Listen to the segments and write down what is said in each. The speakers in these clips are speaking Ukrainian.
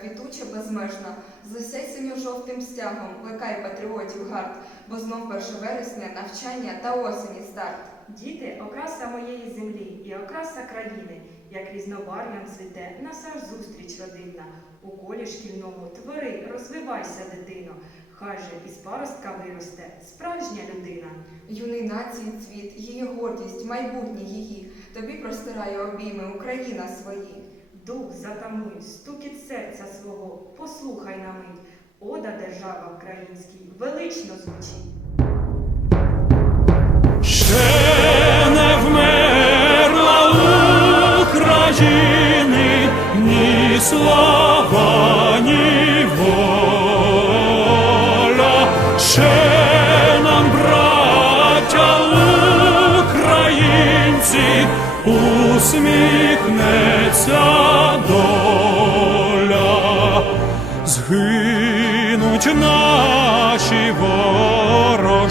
квітуча безмежна, засяй синьо-жовтим стягом, плекай патріотів гард, бо знов 1 вересня навчання та осені старт. Діти окраса моєї землі і окраса країни, як різнобарв'ям цвіте наша зустріч родинна. У колі шкільному твори, розвивайся, дитино. Хай же із паростка виросте справжня людина. Юний нації цвіт, її гордість, майбутнє її, тобі простирає обійми Україна свої. Дух затамуй, стукіт серця свого, послухай на мить. Ода держава українській велично звучить. Ще не вмерла України ні слава, ні воля. Ще нам, браття українці, усміхнеться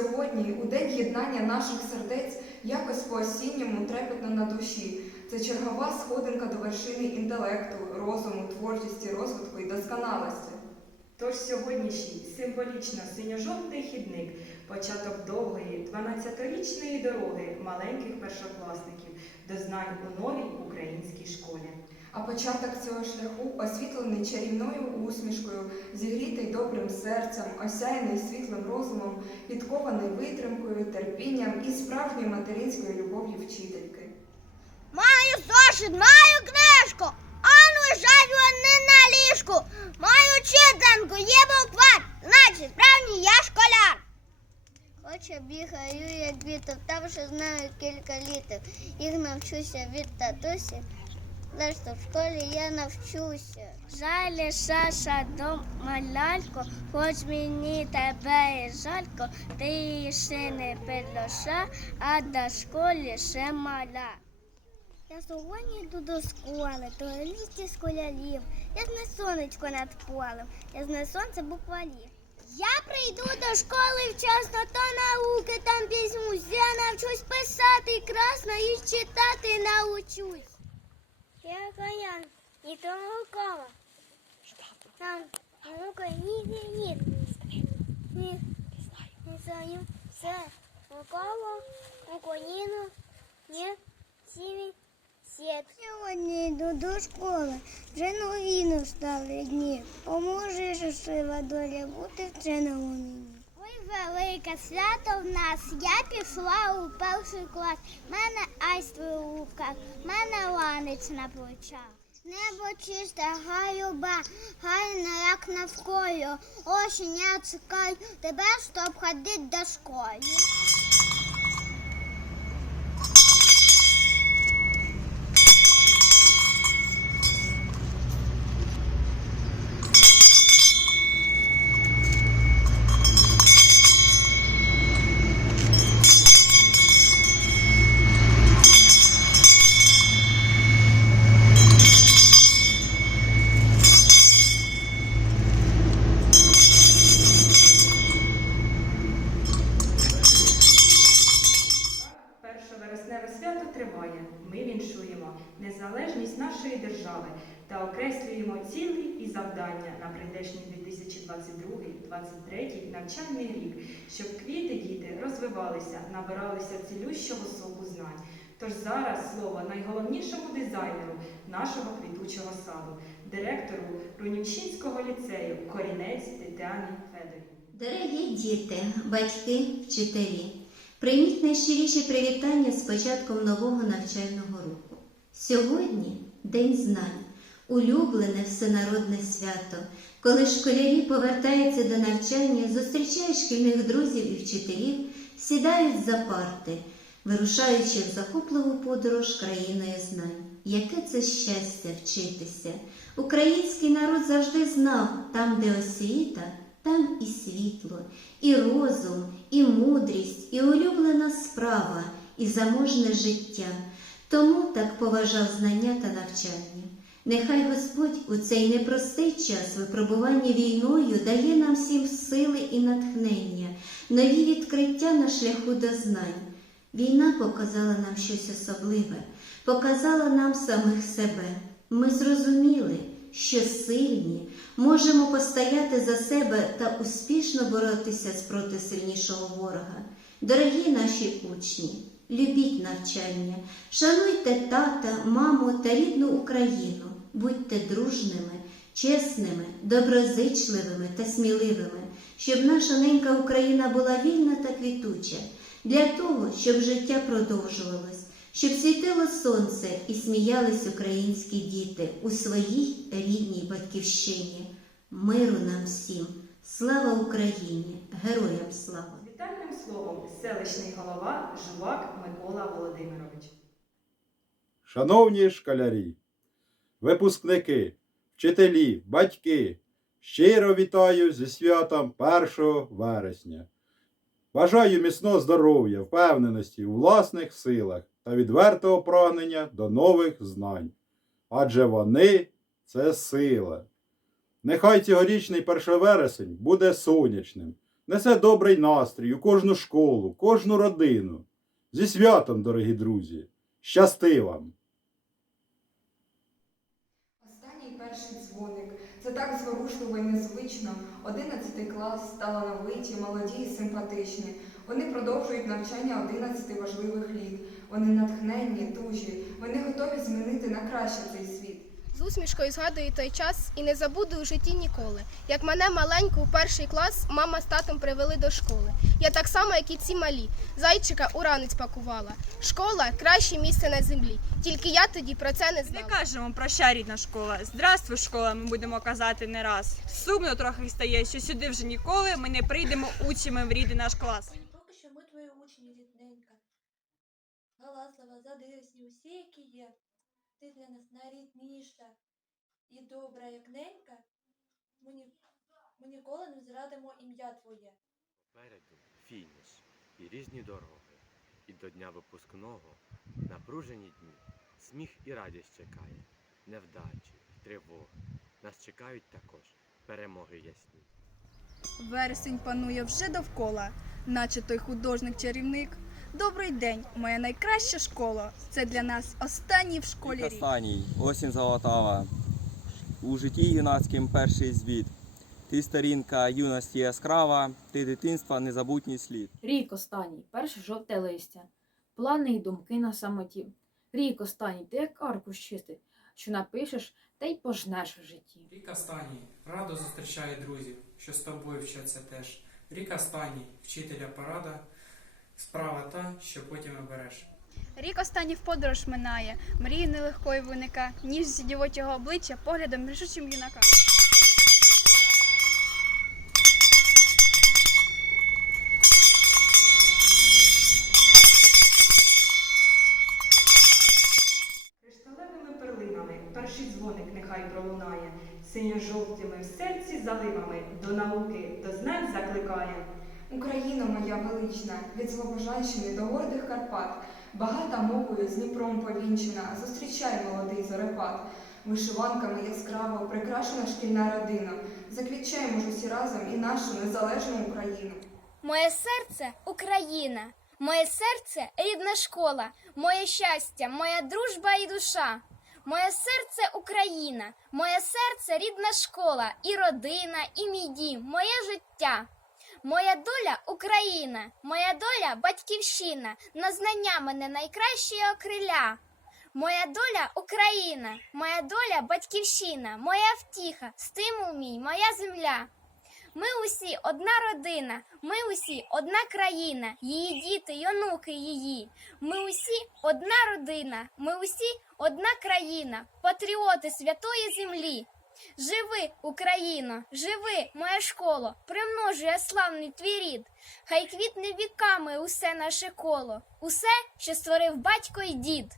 Сьогодні, у день єднання наших сердець, якось по-осінньому трепетно на душі. Це чергова сходинка до вершини інтелекту, розуму, творчості, розвитку і досконалості. Тож сьогоднішній символічно синьо-жовтий хідник, початок довгої 12-річної дороги маленьких першокласників до знань у новій українській школі. А початок цього шляху освітлений чарівною усмішкою, зігрітий добрим серцем, осяяний світлим розумом, підкований витримкою, терпінням і справжньою материнською любов'ю вчительки. Маю зошит, маю книжку, а ну лежать вони на ліжку. Маю читанку, є буквар, значить, справді я школяр. Хоче бігаю, як вітер, там вже знаю кілька літер. Їх навчуся від татусі, решта в школі я навчуся. Жаль, Саша, дома лялько, хоч мені тебе і жалько, ти ще не підроша, а до школи ще мала. Я сьогодні йду до школи, то лісті школярів. Я зне сонечко над полем, я зне сонце буквалів. Я прийду до школи вчасно, то науки там візьмусь. Я навчусь писати красно і читати научусь. Я коня, ні то науково. Там наука ні, ні, ні. Ні, не знаю. Все науково, Україну, ні, сіві. Світ. Сьогодні йду до школи, вже нові настали дні. Поможе щаслива доля бути вченому мені. Велике свято в нас. Я пішла у перший клас. Мене айстри у руках, мене ланець на плечах. Небо чисте, гаюба, гайне, як навколо. Осінь я чекаю тебе, щоб ходити до школи. Завдання на прийдешній 2022-2023 навчальний рік, щоб квіти діти розвивалися, набиралися цілющого соку знань. Тож зараз слово найголовнішому дизайнеру нашого квітучого саду, директору Рунівщинського ліцею Корінець Тетяні Федорівні. Дорогі діти, батьки, вчителі, прийміть найщиріші привітання з початком нового навчального року. Сьогодні День знань, улюблене всенародне свято, коли школярі повертаються до навчання, зустрічають шкільних друзів і вчителів, сідають за парти, вирушаючи в захопливу подорож країною знань. Яке це щастя вчитися! Український народ завжди знав, там, де освіта, там і світло, і розум, і мудрість, і улюблена справа, і заможне життя. Тому так поважав знання та навчання. Нехай Господь у цей непростий час випробування війною дає нам всім сили і натхнення, нові відкриття на шляху до знань. Війна показала нам щось особливе, показала нам самих себе. Ми зрозуміли, що сильні можемо постояти за себе та успішно боротися спроти сильнішого ворога. Дорогі наші учні, любіть навчання, шануйте тата, маму та рідну Україну, будьте дружними, чесними, доброзичливими та сміливими, щоб наша ненька Україна була вільна та квітуча, для того, щоб життя продовжувалось, щоб світило сонце і сміялись українські діти у своїй рідній батьківщині. Миру нам всім, слава Україні, героям слава! Вітальним словом селищний голова Жувак Микола Володимирович. Шановні школярі, випускники, вчителі, батьки, щиро вітаю зі святом 1 вересня. Бажаю міцного здоров'я, впевненості у власних силах та відвертого прагнення до нових знань. Адже вони це сила. Нехай цьогорічний 1 вересень буде сонячним, несе добрий настрій у кожну школу, кожну родину. Зі святом, дорогі друзі! Щасти вам! Останній перший дзвоник. Це так зворушливо і незвично. Одинадцятий клас талановиті, молоді і симпатичні. Вони продовжують навчання 11 важливих літ. Вони натхненні, дужі. Вони готові змінити на краще цей світ. З усмішкою згадую той час і не забуду у житті ніколи. Як мене маленьку у перший клас мама з татом привели до школи. Я так само, як і ці малі. Зайчика у ранець пакувала. Школа краще місце на землі. Тільки я тоді про це не Не кажемо прощай, рідна школа. Здравствуй, школа, ми будемо казати не раз. Сумно трохи стає, що сюди вже ніколи ми не прийдемо учнями в рідний наш клас. Поки що ми твої учні, рідненька. Галаслава, задивисні усі, які є. Ти для нас найрідніша і добра, як ненька. Ми, ні, ми ніколи не зрадимо ім'я твоє. Попереду фініш і різні дороги. І до дня випускного напружені дні. Сміх і радість чекає, невдачі, тривоги. Нас чекають також перемоги ясні. Вересень панує вже довкола, наче той художник-чарівник. Добрий день, моя найкраща школа. Це для нас останній в школі рік. Останній, осінь золотава. У житті юнацьким перший звіт. Ти сторінка юності яскрава, ти дитинства незабутній слід. Рік останній, перше жовте листя, плани й думки на самоті. Рік останній, ти як аркуш чистий, що напишеш, та й пожнеш у житті. Рік останній радо зустрічає друзів, що з тобою вчаться теж. Рік останній вчителя порада, справа та, що потім обереш. Рік останній в подорож минає, мрії нелегкої виника, ніж з дівочого обличчя поглядом рішучим юнака. Синьо-жовтими в серці заливами до науки, до знань закликає. Україна моя велична, від Слобожанщини до гордих Карпат, багата мовою з Дніпром повінчена, зустрічай молодий зорепад. Вишиванками яскраво прикрашена шкільна родина. Заквітчаємо ж усі разом і нашу незалежну Україну. Моє серце Україна, моє серце рідна школа, моє щастя, моя дружба і душа. Моє серце Україна, моє серце рідна школа, і родина, і мій дім, моє життя. Моя доля Україна, моя доля батьківщина, на знання мене найкраще окриля. Моя доля Україна, моя доля батьківщина, моя втіха, стимул мій, моя земля. Ми усі одна родина, ми усі одна країна, її діти й онуки її. Ми усі одна родина, ми усі одна країна, патріоти святої землі. Живи, Україно, живи, моя школа, примножує славний твій рід. Хай квітне віками усе наше коло, усе, що створив батько й дід.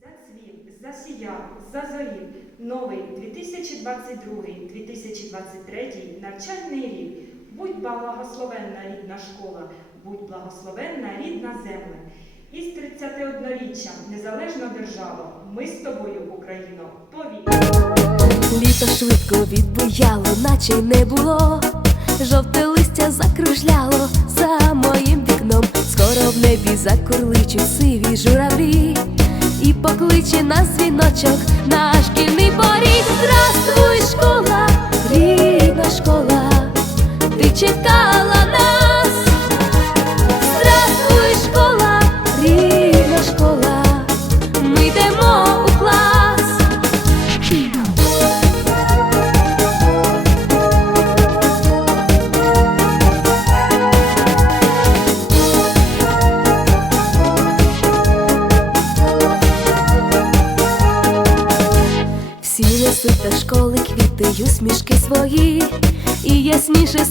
Зацвів, засіяв, зазорів новий 2022-2023 навчальний рік. Будь благословенна рідна школа, будь благословенна рідна земля. Із 31-річчям незалежна держава. Ми з тобою, Україно, повік. Літо швидко відбуяло, наче й не було. Жовте листя закружляло за моїм вікном. Скоро в небі закурличуть сиві журавлі. І покличе нас дзвіночок на шкільний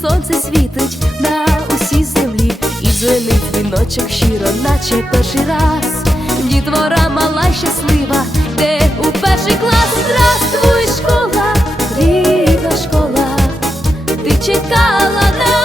сонце світить на усій землі, і дзвенить дзвіночок щиро, наче перший раз. Дітвора мала щаслива, де у перший клас здравствуй школа, рідна школа, ти чекала нас.